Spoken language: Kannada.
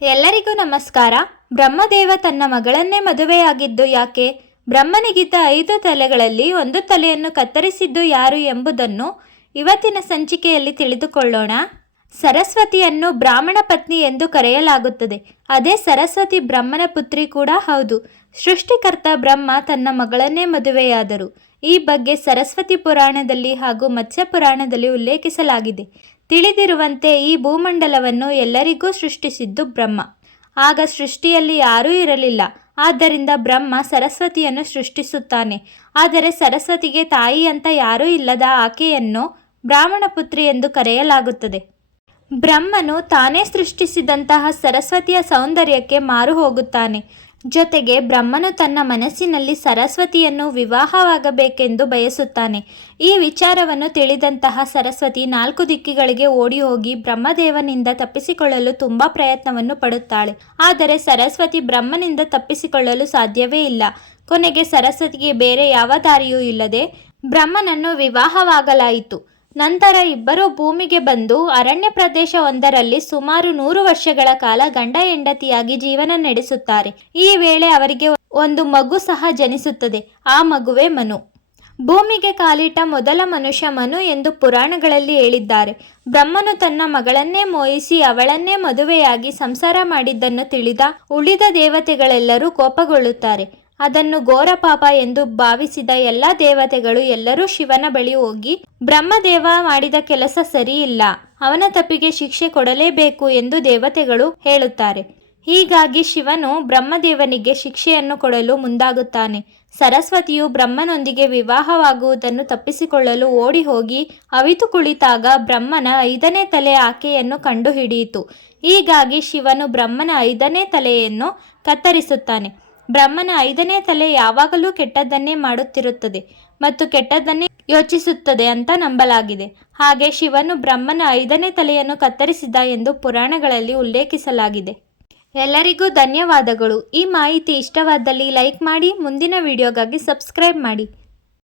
ಎಲ್ಲರಿಗೂ ನಮಸ್ಕಾರ. ಬ್ರಹ್ಮದೇವ ತನ್ನ ಮಗಳನ್ನೇ ಮದುವೆಯಾಗಿದ್ದು ಯಾಕೆ? ಬ್ರಹ್ಮನಿಗಿದ್ದ ಐದು ತಲೆಗಳಲ್ಲಿ ಒಂದು ತಲೆಯನ್ನು ಕತ್ತರಿಸಿದ್ದು ಯಾರು ಎಂಬುದನ್ನು ಇವತ್ತಿನ ಸಂಚಿಕೆಯಲ್ಲಿ ತಿಳಿದುಕೊಳ್ಳೋಣ. ಸರಸ್ವತಿಯನ್ನು ಬ್ರಾಹ್ಮಣ ಪತ್ನಿ ಎಂದು ಕರೆಯಲಾಗುತ್ತದೆ. ಅದೇ ಸರಸ್ವತಿ ಬ್ರಹ್ಮನ ಪುತ್ರಿ ಕೂಡ ಹೌದು. ಸೃಷ್ಟಿಕರ್ತ ಬ್ರಹ್ಮ ತನ್ನ ಮಗಳನ್ನೇ ಮದುವೆಯಾದರು. ಈ ಬಗ್ಗೆ ಸರಸ್ವತಿ ಪುರಾಣದಲ್ಲಿ ಹಾಗೂ ಮತ್ಸ್ಯ ಪುರಾಣದಲ್ಲಿ ಉಲ್ಲೇಖಿಸಲಾಗಿದೆ. ತಿಳಿದಿರುವಂತೆ ಈ ಭೂಮಂಡಲವನ್ನು ಎಲ್ಲರಿಗೂ ಸೃಷ್ಟಿಸಿದ್ದು ಬ್ರಹ್ಮ. ಆಗ ಸೃಷ್ಟಿಯಲ್ಲಿ ಯಾರೂ ಇರಲಿಲ್ಲ. ಆದ್ದರಿಂದ ಬ್ರಹ್ಮ ಸರಸ್ವತಿಯನ್ನು ಸೃಷ್ಟಿಸುತ್ತಾನೆ. ಆದರೆ ಸರಸ್ವತಿಗೆ ತಾಯಿ ಅಂತ ಯಾರೂ ಇಲ್ಲದ ಆಕೆಯನ್ನು ಬ್ರಾಹ್ಮಣ ಪುತ್ರಿ ಎಂದು ಕರೆಯಲಾಗುತ್ತದೆ. ಬ್ರಹ್ಮನು ತಾನೇ ಸೃಷ್ಟಿಸಿದಂತಹ ಸರಸ್ವತಿಯ ಸೌಂದರ್ಯಕ್ಕೆ ಮಾರು ಹೋಗುತ್ತಾನೆ ಜೊತೆಗೆ ಬ್ರಹ್ಮನು ತನ್ನ ಮನಸ್ಸಿನಲ್ಲಿ ಸರಸ್ವತಿಯನ್ನು ವಿವಾಹವಾಗಬೇಕೆಂದು ಬಯಸುತ್ತಾನೆ. ಈ ವಿಚಾರವನ್ನು ತಿಳಿದಂತಹ ಸರಸ್ವತಿ ನಾಲ್ಕು ದಿಕ್ಕಿಗಳಿಗೆ ಓಡಿ ಹೋಗಿ ಬ್ರಹ್ಮದೇವನಿಂದ ತಪ್ಪಿಸಿಕೊಳ್ಳಲು ತುಂಬ ಪ್ರಯತ್ನವನ್ನು ಪಡುತ್ತಾಳೆ. ಆದರೆ ಸರಸ್ವತಿ ಬ್ರಹ್ಮನಿಂದ ತಪ್ಪಿಸಿಕೊಳ್ಳಲು ಸಾಧ್ಯವೇ ಇಲ್ಲ. ಕೊನೆಗೆ ಸರಸ್ವತಿಗೆ ಬೇರೆ ಯಾವ ದಾರಿಯೂ ಇಲ್ಲದೆ ಬ್ರಹ್ಮನನ್ನು ವಿವಾಹವಾಗಲಾಯಿತು. ನಂತರ ಇಬ್ಬರೂ ಭೂಮಿಗೆ ಬಂದು ಅರಣ್ಯ ಪ್ರದೇಶವೊಂದರಲ್ಲಿ ಸುಮಾರು ನೂರು ವರ್ಷಗಳ ಕಾಲ ಗಂಡ ಹೆಂಡತಿಯಾಗಿ ಜೀವನ ನಡೆಸುತ್ತಾರೆ. ಈ ವೇಳೆ ಅವರಿಗೆ ಒಂದು ಮಗು ಸಹ ಜನಿಸುತ್ತದೆ. ಆ ಮಗುವೆ ಮನು. ಭೂಮಿಗೆ ಕಾಲಿಟ್ಟ ಮೊದಲ ಮನುಷ್ಯ ಮನು ಎಂದು ಪುರಾಣಗಳಲ್ಲಿ ಹೇಳಿದ್ದಾರೆ. ಬ್ರಹ್ಮನು ತನ್ನ ಮಗಳನ್ನೇ ಮೋಯಿಸಿ ಅವಳನ್ನೇ ಮದುವೆಯಾಗಿ ಸಂಸಾರ ಮಾಡಿದ್ದನ್ನು ತಿಳಿದ ಉಳಿದ ದೇವತೆಗಳೆಲ್ಲರೂ ಕೋಪಗೊಳ್ಳುತ್ತಾರೆ. ಅದನ್ನು ಘೋರ ಪಾಪ ಎಂದು ಭಾವಿಸಿದ ಎಲ್ಲ ದೇವತೆಗಳು ಎಲ್ಲರೂ ಶಿವನ ಬಳಿ ಹೋಗಿ, ಬ್ರಹ್ಮದೇವ ಮಾಡಿದ ಕೆಲಸ ಸರಿಯಿಲ್ಲ, ಅವನ ತಪ್ಪಿಗೆ ಶಿಕ್ಷೆ ಕೊಡಲೇಬೇಕು ಎಂದು ದೇವತೆಗಳು ಹೇಳುತ್ತಾರೆ. ಹೀಗಾಗಿ ಶಿವನು ಬ್ರಹ್ಮದೇವನಿಗೆ ಶಿಕ್ಷೆಯನ್ನು ಕೊಡಲು ಮುಂದಾಗುತ್ತಾನೆ. ಸರಸ್ವತಿಯು ಬ್ರಹ್ಮನೊಂದಿಗೆ ವಿವಾಹವಾಗುವುದನ್ನು ತಪ್ಪಿಸಿಕೊಳ್ಳಲು ಓಡಿ ಹೋಗಿ ಅವಿತು ಕುಳಿತಾಗ ಬ್ರಹ್ಮನ ಐದನೇ ತಲೆ ಆಕೆಯನ್ನು ಕಂಡುಹಿಡಿಯಿತು. ಹೀಗಾಗಿ ಶಿವನು ಬ್ರಹ್ಮನ ಐದನೇ ತಲೆಯನ್ನು ಕತ್ತರಿಸುತ್ತಾನೆ. ಬ್ರಹ್ಮನ ಐದನೇ ತಲೆ ಯಾವಾಗಲೂ ಕೆಟ್ಟದ್ದನ್ನೇ ಮಾಡುತ್ತಿರುತ್ತದೆ ಮತ್ತು ಕೆಟ್ಟದ್ದನ್ನೇ ಯೋಚಿಸುತ್ತದೆ ಅಂತ ನಂಬಲಾಗಿದೆ. ಹಾಗೆ ಶಿವನು ಬ್ರಹ್ಮನ ಐದನೇ ತಲೆಯನ್ನು ಕತ್ತರಿಸಿದ ಎಂದು ಪುರಾಣಗಳಲ್ಲಿ ಉಲ್ಲೇಖಿಸಲಾಗಿದೆ. ಎಲ್ಲರಿಗೂ ಧನ್ಯವಾದಗಳು. ಈ ಮಾಹಿತಿ ಇಷ್ಟವಾದಲ್ಲಿ ಲೈಕ್ ಮಾಡಿ, ಮುಂದಿನ ವಿಡಿಯೋಗಾಗಿ ಸಬ್ಸ್ಕ್ರೈಬ್ ಮಾಡಿ.